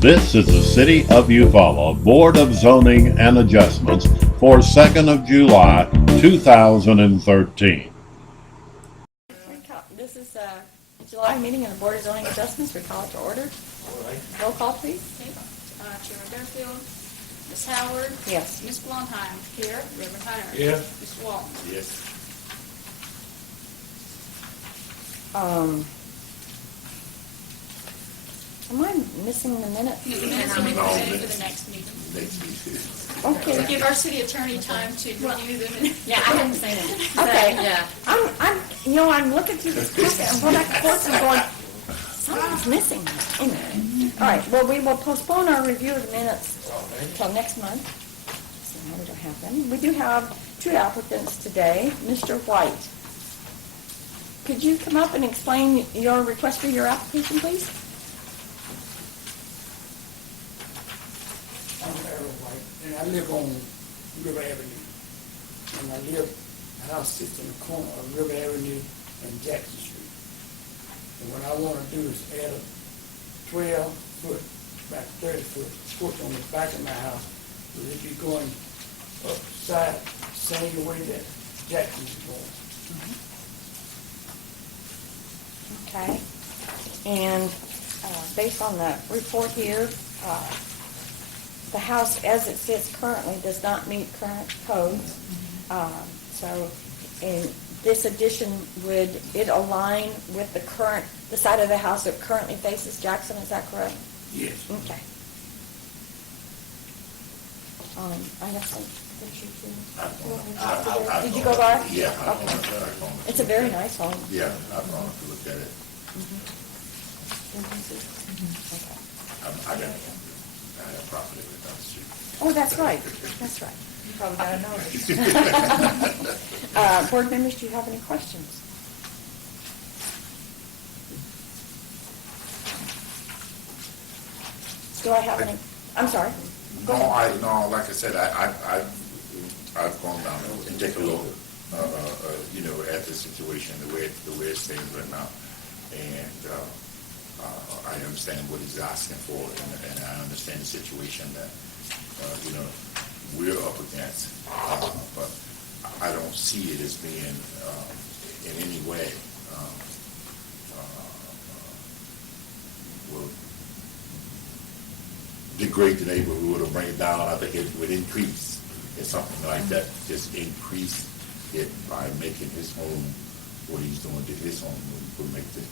This is the City of Eufaula Board of Zoning and Adjustments for 2nd of July, 2013. This is July meeting of the Board of Zoning Adjustments. We call it to order. Roll call, please. Chairman Duffield, Ms. Howard. Yes. Ms. Blumheim. Here. Reverend Hunter. Here. Mr. Walton. Yes. Am I missing the minute? The minutes will be presented for the next meeting. Okay. Give our city attorney time to review them. Yeah, I hadn't seen it. Okay. Yeah. I'm looking through this packet and going back and forth and going, something's missing. Anyway. All right. Well, we will postpone our review of the minutes until next month. So now we don't have them. We do have two applicants today. Mr. White, could you come up and explain your request for your application, please? I'm Harold White, and I live on River Avenue. And the house sits in the corner of River Avenue and Jackson Street. And what I want to do is add a 12-foot, about 30-foot porch on the back of my house. So it'd be going upside, same way that Jackson's going. Okay. And based on the report here, the house as it sits currently does not meet current codes. So in this addition, would it align with the side of the house that currently faces Jackson, is that correct? Yes. Okay. I have some pictures here. Did you go by? Yeah. Okay. It's a very nice home. Yeah, I've gone to look at it. Okay. I have property right down the street. Oh, that's right. That's right. You probably gotta know. Board members, do you have any questions? Do I have any? I'm sorry. Go ahead. Like I said, I've gone down and take a look, at the situation, the way it's things right now, and I understand what he's asking for, and I understand the situation that we're up against, but I don't see it as being in any way will degrade the neighborhood or bring it down. I think it would increase if something like that, just increase it by making his home, what he's doing to his home, would make the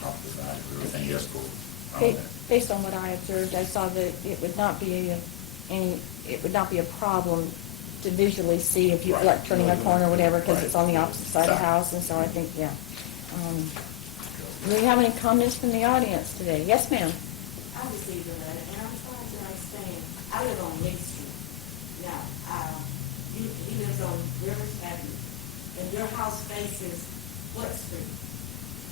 property value and everything else go around that. Based on what I observed, I saw that it would not be a problem to visually see if you Right. like turning a corner or whatever, because Right. it's on the opposite side of the house, and so I think, yeah. Do we have any comments from the audience today? Yes, ma'am. I received a letter, and I'm trying to understand. I live on Lake Street. Now, he lives on Rivers Avenue, and your house faces what street?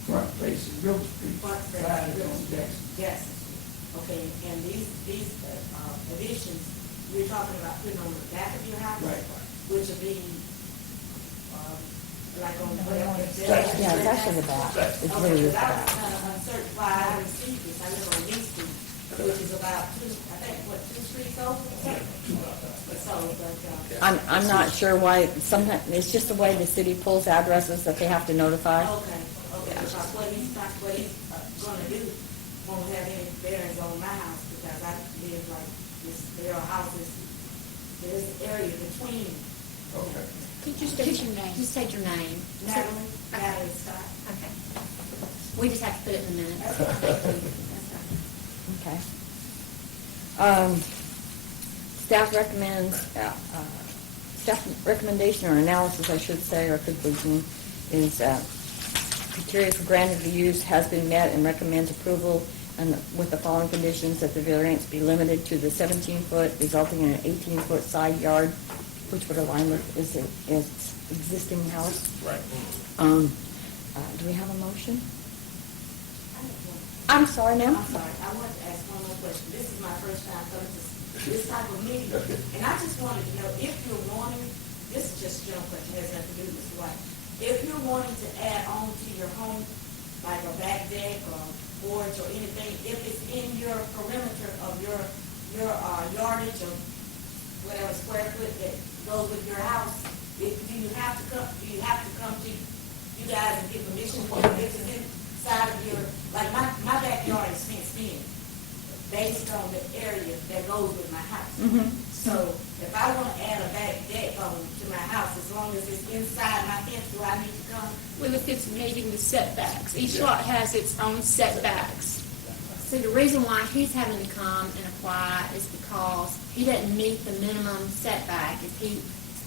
Front faces River Street, Front side faces is on Jackson. Jackson Street. Okay, and these additions, we're talking about putting on the back of your house? Right. Which would be, like on whatever. Yeah, it's actually the back. It's Okay, really the but I was back. kind of uncertain why I received this. I live on Lee Street, which is about two streets over? I'm not sure why, sometimes, it's just the way the city pulls addresses that they have to notify. Okay, because what he's gonna do won't have any bearings on my house, because I live like this, there are houses, there's an area between. Okay. Could you state your name? Just state your name. Natalie Scott. Okay. We just have to put it in the minutes. Okay. Staff recommendation or analysis, I should say, or conclusion is criteria for granting the use has been met and recommends approval and with the following conditions: that the variance be limited to the 17-foot, resulting in an 18-foot side yard, which would align with its existing house. Right. Do we have a motion? I'm sorry, ma'am. I'm sorry, I wanted to ask one more question. This is my first time coming to this type of meeting, and I just wanted to know if you're wanting, this is just a general question, has nothing to do with Mr. White. If you're wanting to add on to your home, like a back deck or porch or anything, if it's in your perimeter of yardage or whatever square foot that goes with your house, do you have to come to you guys and get permission for it if it's inside of your, like my backyard is fenced in based on the area that goes with my house. So if I want to add a back deck to my house, as long as it's inside my fence, do I need to come? Well, if it's meeting the setbacks, each lot has its own setbacks. So the reason why he's having to come and apply is because he doesn't meet the minimum setback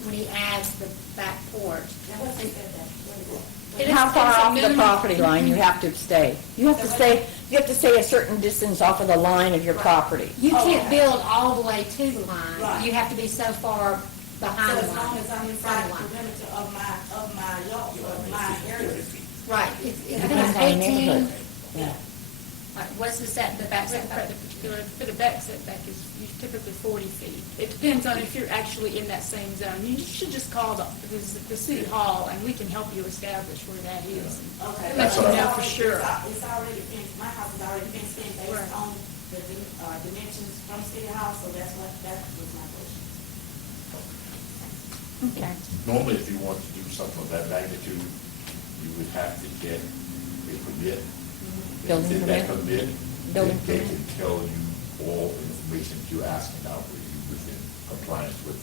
when he adds the back porch. Now, what's the setback? What is it? It How is- far it's a off the minimum- property line you have to stay? You have to stay a certain distance off of the line of your property. You can't Okay. build all the way to the line. Right. You have to be so far So behind the as long line. as I'm from inside the the line. perimeter of my yard, of my area. Right. It's Depends on the 18. neighborhood. Yeah. What's the back setback? For the back setback is typically 40 feet. It depends on if you're actually in that same zone. You should just call the city hall and we can help you establish where that is. Okay. Let So you it's know for already- sure. It's already fenced, my house is already fenced in based Right. on the dimensions from city hall, so that was my question. Okay. Normally, if you want to do something of that magnitude, you would have to get a permit. Building Get that permit? permit, Building they permit. can tell you all the information that you're asking out for you within compliance with.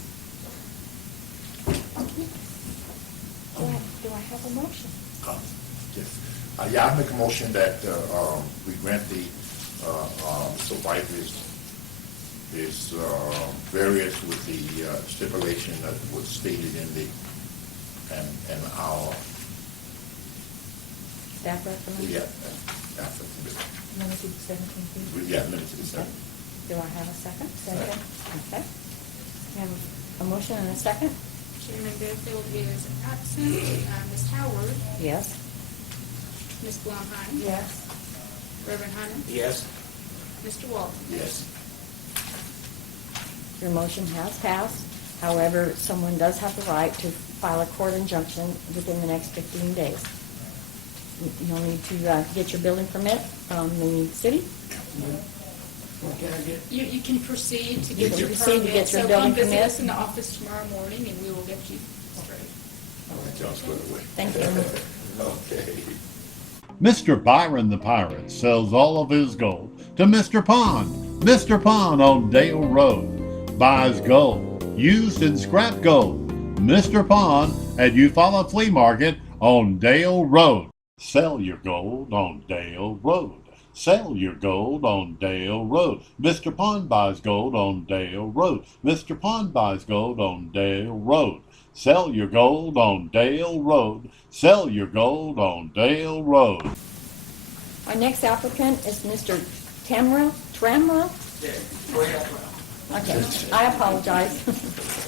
Do I have a motion? Yes. Yeah, I make a motion that we grant the survivors is various with the stipulation that was stated in the, and our, Staff recommendation? yeah, after, Limited 17 feet. yeah, limited to seven. Do I have a second? Second. Okay. We have a motion and a second? Chairman Deerfield is absent. Ms. Howard, Yes. Ms. Blumheim. Yes. Reverend Hunter, Yes. Mr. Walton. Yes. Your motion has passed. However, someone does have the right to file a court injunction within the next 15 days. You'll need to get your building permit from the city. Well, can I get, You can proceed to You get can your proceed to permit. get your So building come visit permit. us in the office tomorrow morning and we will get you straight. That y'all squared away. Thank you. Okay. Mr. Byron the Pirate sells all of his gold to Mr. Pond. Mr. Pond on Dale Road buys gold, used and scrap gold. Mr. Pond at Eufaula Flea Market on Dale Road. Sell your gold on Dale Road. Sell your gold on Dale Road. Mr. Pond buys gold on Dale Road. Mr. Pond buys gold on Dale Road. Sell your gold on Dale Road. Sell your gold on Dale Road. Our next applicant is Mr. Tramrell? yeah, go ahead. Okay, I apologize.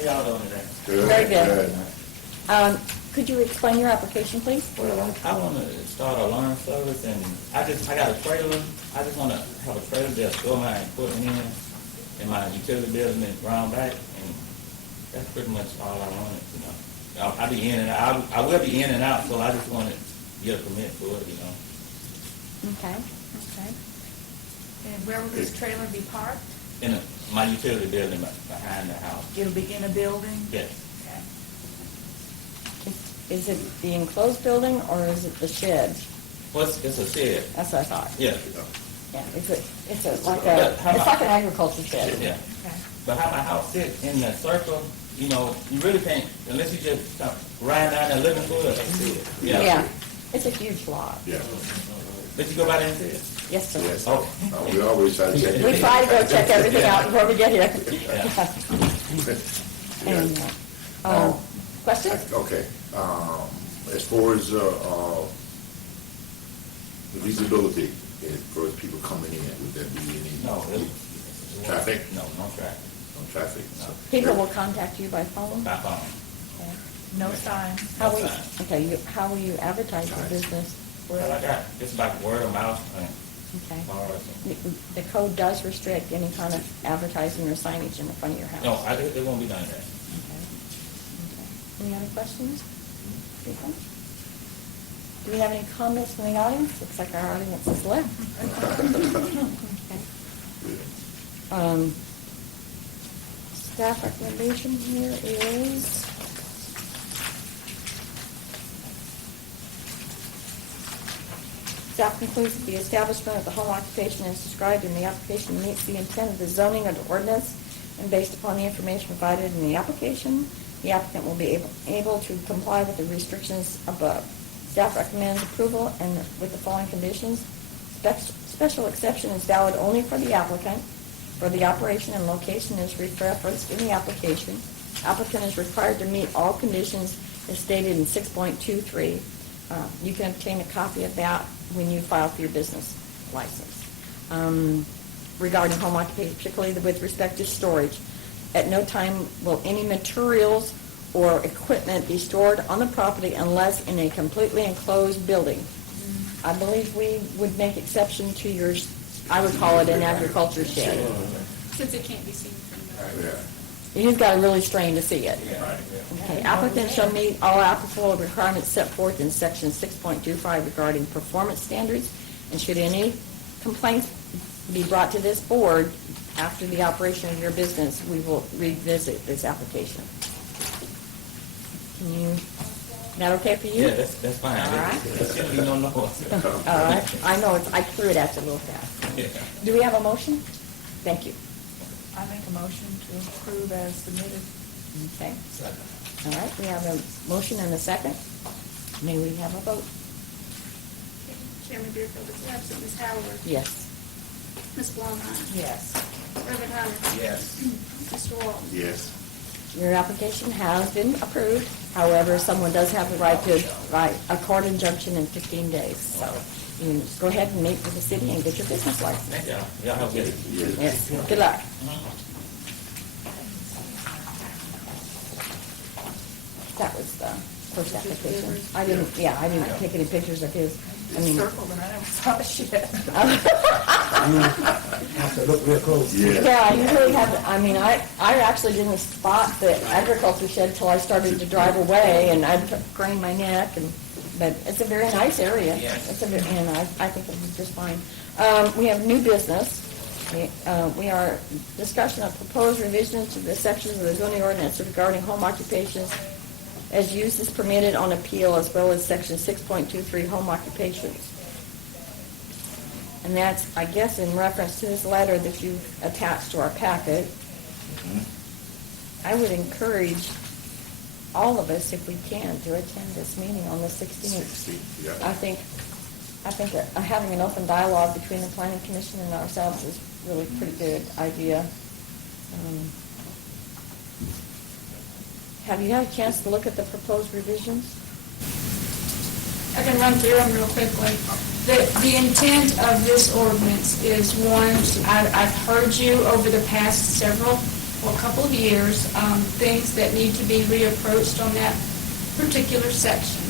Y'all doing today? Good. Very good. Could you explain your application, please? Well, I want to start a lawn service, and I got a trailer. I just want to have a trailer there, store my equipment in my utility building and ground back, and that's pretty much all I wanted. You know, I'll be in and out. I will be in and out, so I just want to get a permit for it. You know. Okay, okay. And where will this trailer be parked? In my utility building behind the house. It'll be in a building? Yes. Is it the enclosed building or is it the shed? Well, it's a shed. That's what I thought. Yeah. Yeah, it's like Yeah, it's like an agriculture shed. Yeah. But how my house sits in the circle, you know, you really can't, unless you just ride down there looking for it. Yeah, it's a huge lot. Yeah. But you go by there and see it. Yes, sir. Yes. Oh. We always try to check. We try to go check everything out before we get here. Yeah. And, questions? Okay, as far as, the visibility, as far as people coming in, would there be any? No, Traffic? No, no traffic. No traffic? No. People will contact you by phone? By phone. Okay. No sign. How No will, sign. okay, how will you advertise your business? Well, I got, it's like word of mouth and Okay. bars and, The code does restrict any kind of advertising or signage in the front of your house. no, it won't be done there. Okay. Okay. Any other questions? People? Do we have any comments from the audience? Looks like our audience is left. Okay. Staff recommendation here is staff concludes that the establishment of the home occupation as described in the application meets the intent of the zoning of the ordinance, and based upon the information provided in the application, the applicant will be able to comply with the restrictions above. Staff recommends approval and with the following conditions. Special exception is valid only for the applicant, for the operation and location is referenced in the application. Applicant is required to meet all conditions as stated in 6.23. You can obtain a copy of that when you file for your business license. Regarding home occupation, particularly with respect to storage, at no time will any materials or equipment be stored on the property unless in a completely enclosed building. I believe we would make exception to yours. I would call it an agriculture shed. Since it can't be seen from the. Yeah. You've got to really strain to see it. Right. Okay, applicant shall meet all applicable requirements set forth in section 6.25 regarding performance standards, and should any complaints be brought to this board after the operation of your business, we will revisit this application. Can you, is that okay for you? Yeah, that's fine. All right. There shouldn't be no noise. All right, I know, I threw it at you a little fast. Yeah. Do we have a motion? Thank you. I make a motion to approve as submitted. Okay. All right, we have a motion and a second. May we have a vote? Chairman Deerfield is absent. Ms. Howard? Yes. Ms. Blumheim? Yes. Reverend Hunter? Yes. Mr. Walton? Yes. Your application has been approved. However, someone does have the right to write a court injunction in 15 days. So you just go ahead and meet with the city and get your business license. Thank y'all. Y'all have a good. Yes, good luck. That was the first application. I didn't take any pictures of his. I mean, Circled and I never saw shit. Have to look real close. yeah, you really have to, I mean, I actually didn't spot the agriculture shed till I started to drive away, and I craned my neck, but it's a very nice area. Yes. And I think it'll be just fine. We have new business. We are discussion of proposed revisions to the sections of the zoning ordinance regarding home occupations as use is permitted on appeal, as well as section 6.23 home occupations. And that's, I guess, in reference to this letter that you've attached to our packet. I would encourage all of us, if we can, to attend this meeting on the 16th. Yeah. I think that having an open dialogue between the planning commission and ourselves is really a pretty good idea. Have you had a chance to look at the proposed revisions? I can run through them real quickly. The intent of this ordinance is one, I've heard you over the past couple of years, things that need to be reapproached on that particular section.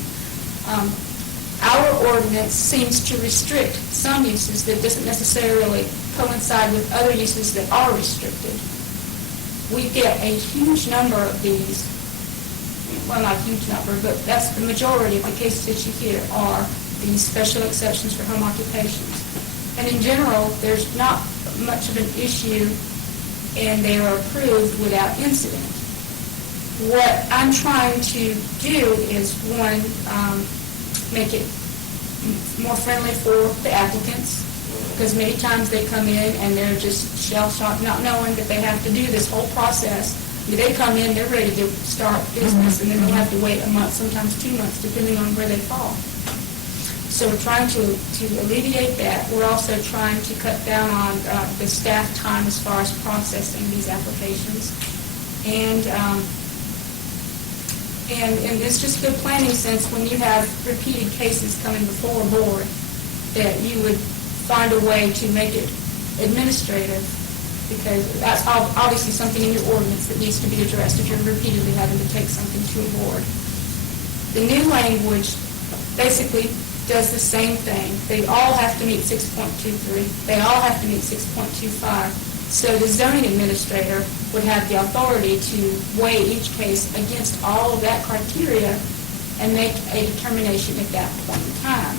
Our ordinance seems to restrict some uses that doesn't necessarily coincide with other uses that are restricted. We get a huge number of these. Well, not a huge number, but that's the majority of the cases that you hear are these special exceptions for home occupations. And in general, there's not much of an issue, and they are approved without incident. What I'm trying to do is, one, make it more friendly for the applicants, because many times they come in and they're just shell-shocked, not knowing that they have to do this whole process. They come in, they're ready to start business, and then they'll have to wait a month, sometimes 2 months, depending on where they fall. So we're trying to alleviate that. We're also trying to cut down on the staff time as far as processing these applications. And it's just good planning, since when you have repeated cases coming before a board, that you would find a way to make it administrative, because that's obviously something in your ordinance that needs to be addressed if you're repeatedly having to take something to a board. The new language basically does the same thing. They all have to meet 6.23. They all have to meet 6.25. So the zoning administrator would have the authority to weigh each case against all of that criteria and make a determination at that point in time.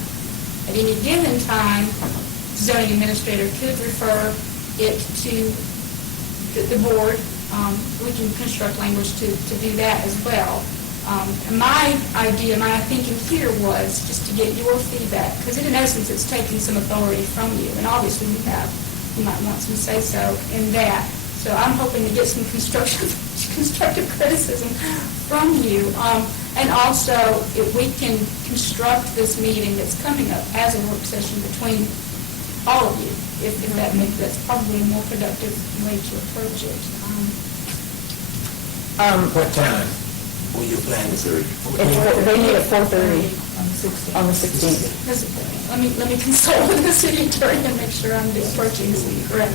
At any given time, the zoning administrator could refer it to the board we can construct language to do that as well. My idea, my thinking here was just to get your feedback, because in essence, it's taking some authority from you, and obviously you might want some say-so in that. So I'm hoping to get some constructive criticism from you. And also, if we can construct this meeting that's coming up as a work session between all of you, if that's probably a more productive way to approach it. What time will you plan to? They meet at 4:30 On the 16th. on the 16th. Let me consult with the city attorney and make sure I'm approaching this correct.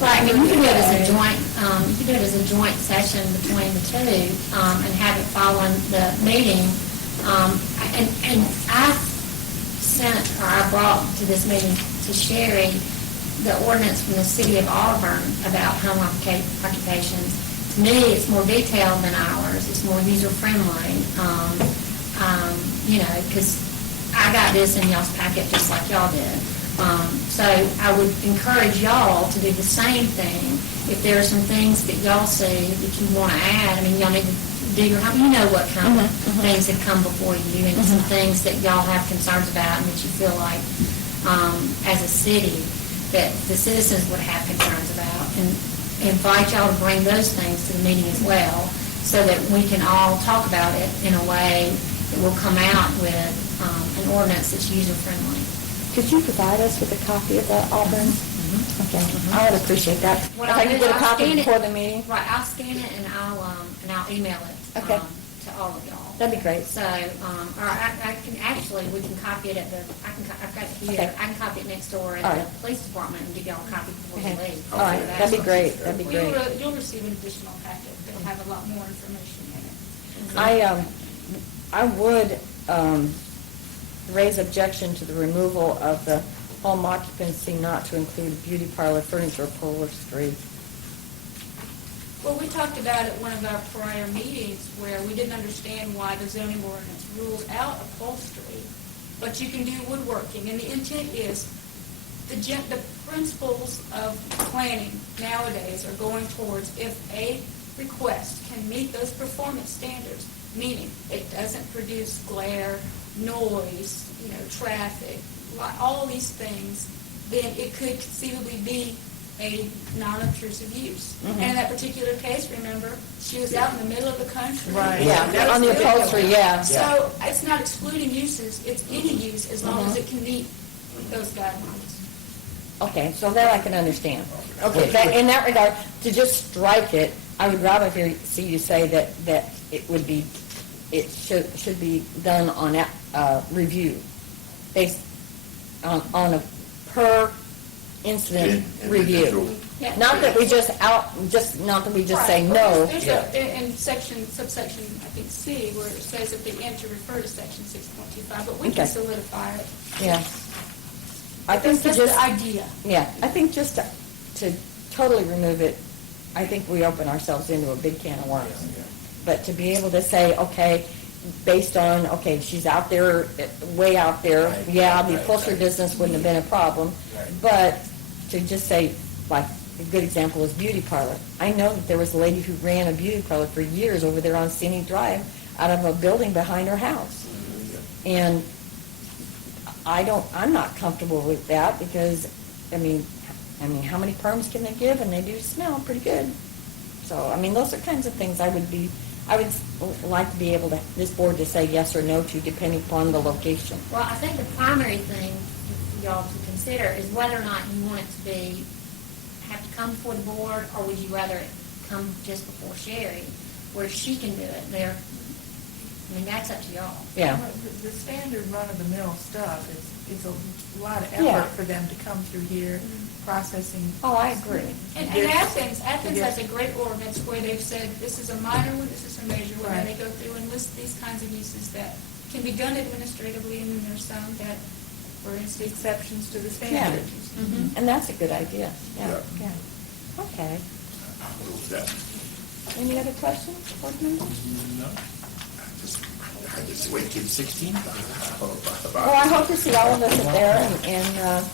Well, I mean, you can do it as a joint, session between the two, and have it following the meeting. And I brought to this meeting to Sherry the ordinance from the city of Auburn about home occupations. To me, it's more detailed than ours. It's more user-friendly, because I got this in y'all's packet just like y'all did. So I would encourage y'all to do the same thing. If there are some things that y'all see that you want to add, I mean, y'all need to do your, what kind of things have come before you, and some things that y'all have concerns about and that you feel like, as a city, that the citizens would have concerns about. And invite y'all to bring those things to the meeting as well, so that we can all talk about it in a way that will come out with an ordinance that's user-friendly. Could you provide us with a copy of the Auburn? Okay, I would appreciate that. If What I I'll can do get is a I'll copy scan it. before the meeting? Right, I'll scan it and I'll email it Okay. to all of y'all. That'd be great. So, or I can actually, we can copy it at the, I've got it here, Okay. I can copy it next door at All the right. police department and give y'all a copy before you Okay. leave. All right, that'd be great, that'd be great. You'll receive an additional packet that'll have a lot more information in it. I would raise objection to the removal of the home occupancy not to include beauty parlor, furniture, upholstery. Well, we talked about at one of our prior meetings where we didn't understand why the zoning ordinance rules out upholstery, but you can do woodworking, and the intent is the principles of planning nowadays are going towards if a request can meet those performance standards, meaning it doesn't produce glare, noise, traffic, all these things, then it could conceivably be a non-obtrusive use. And in that particular case, remember, she was out in the middle of the country. Right. Yeah, on the upholstery, yeah. So it's not excluding uses, it's any use as long as it can meet those guidelines. Okay, so that I can understand. Okay, in that regard, to just strike it, I would rather see you say that it should be done on review, based on a per incident review. Yeah. Not that we just say no. In subsection, I think C, where it says at the end to refer to section 6.25, but we can Okay. solidify it. Yeah. I think That's the idea. Yeah, I think just to totally remove it, I think we open ourselves into a big can of worms. But to be able to say, okay, based on, she's out there, way out there, the upholstery business wouldn't have been a problem. But to just say, like, a good example is beauty parlor. I know that there was a lady who ran a beauty parlor for years over there on Scenic Drive out of a building behind her house. And I'm not comfortable with that because, I mean, how many perms can they give? And they do smell pretty good. So, those are kinds of things I would like to be able to, this board to say yes or no to, depending upon the location. Well, I think the primary thing for y'all to consider is whether or not you want it to have to come before the board, or would you rather it come just before Sherry, where she can do it there. That's up to y'all. Yeah. The standard run-of-the-mill stuff, it's a lot of Yeah. effort for them to come through here, processing. Oh, I agree. And Athens has a great ordinance where they've said this is a minor one, this is a major one, and they go through and list these kinds of uses that can be done administratively, and then there's some that, for instance, Exceptions to the Yeah. standard. And that's a good idea. Yeah. Okay. Move that. Any other questions, board members? No. I just wait till 16. Well, I hope to see all of us there, and As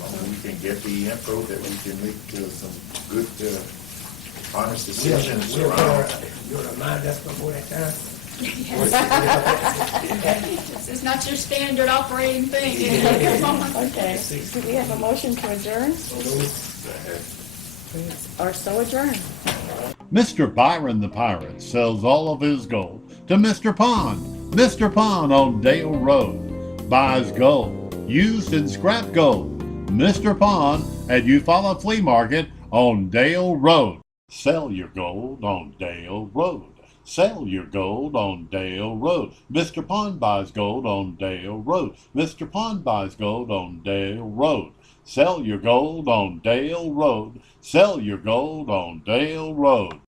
long as we can get the info that we can make some good honest decisions around. You'll remind us before that time? This is not your standard operating thing. Come on. Okay, do we have a motion to adjourn? Or so adjourned? Mr. Byron the pirate sells all of his gold to Mr. Pond. Mr. Pond on Dale Road buys gold used in scrap gold. Mr. Pond at Eufaula Flea Market on Dale Road. Sell your gold on Dale Road. Sell your gold on Dale Road. Mr. Pond buys gold on Dale Road. Mr. Pond buys gold on Dale Road. Sell your gold on Dale Road. Sell your gold on Dale Road.